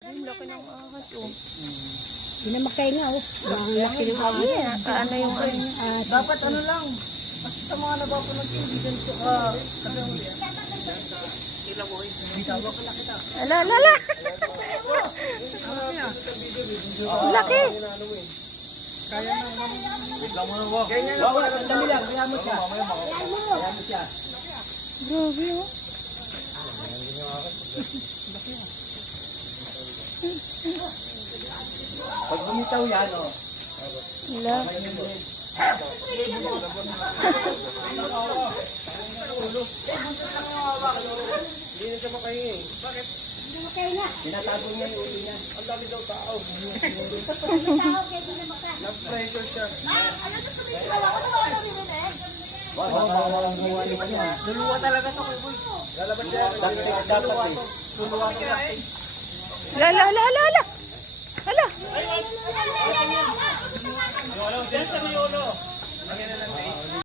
Ang laki ng ahas, oh. Pinamakay nga, oh. Ang laki ng ahas. Ano yung ano? Dapat ano lang. Kasi sa mga nabapunod ko, hindi ganito ka. Ala, ala, ala. Ang laki. Ganyan lang po. Dami lang. Kaya mo siya. Grabe, oh. Pag bumitaw yan, oh. Ala. Hindi na siya makahingi. Bakit? Tinatago niya yung ulo niya. Ang dami daw tao. Na-pressure siya. Luluwa talaga to, boy. Lalabas siya. Luluwa to. Luluwa to. Ala, ala, ala, ala, ala. Ala. Diyan sa may ulo. Ang ina lang.